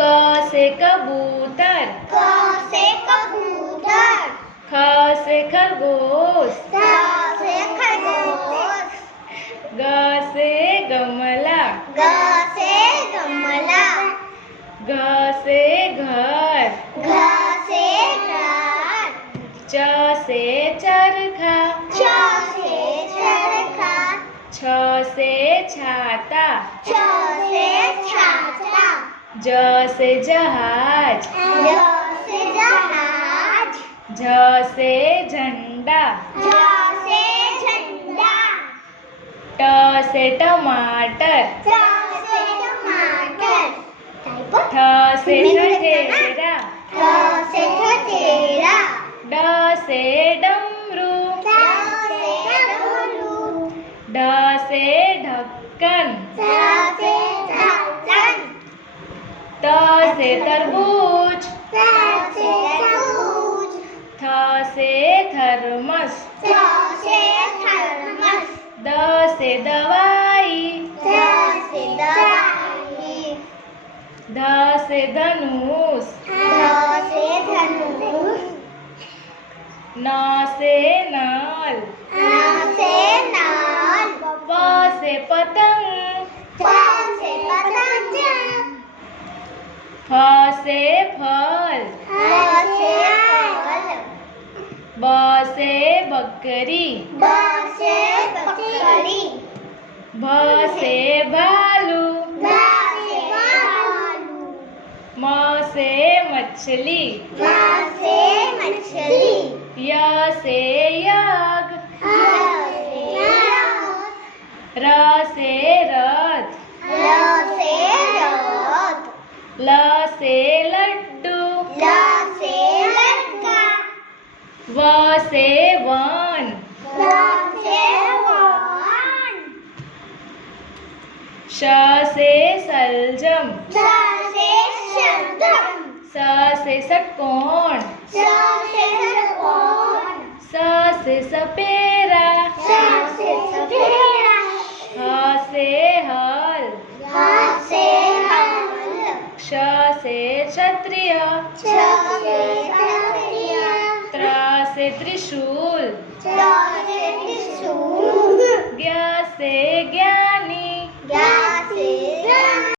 क से कबूतर, क से कबूतर, ख से खरगोश, ख से खरगोश, ग से गमला, ग से गमला, घ से घर, घ से घर, च से चरखा, च से चरखा, छ से छाता, छ से छाता, ज से जहाज, ज से जहाज, झ से झंडा, झ से झंडा, ट से टमाटर, ट से टमाटर, ठ से ठठेरा, ठ से ठठेरा, ड से डमरू, ड से डमरू, ढ से ढक्कन, ढ से ढक्कन, त से तरबूज, त से तरबूज, थ से थर्मस, थ से थर्मस, द से दवाई, ध से दवाई, ध से धनुष, ध से धनुष, न से नल, न से नाल, प से पतंग, प से पतंग, फ से फल, ह से फल, ब से बकरी, ब से बकरी, भ से भालू, भ से भालू, म से मछली, म से मछली, य से यज्ञ, ह से याक, र से रथ, ल से रथ, ल से लड्डू, ल से लड़का, व से वन, व से वन, श से सलजम, स से शलजम, स से षटकोण, स से षटकोण, स से सपेरा, स से सपेरा, ह से हल, ह से हल, क्ष से क्षत्रिय, छ से क्षत्रिय, त्र से त्रिशूल, त्र से त्रिशूल, ज्ञ से ज्ञान,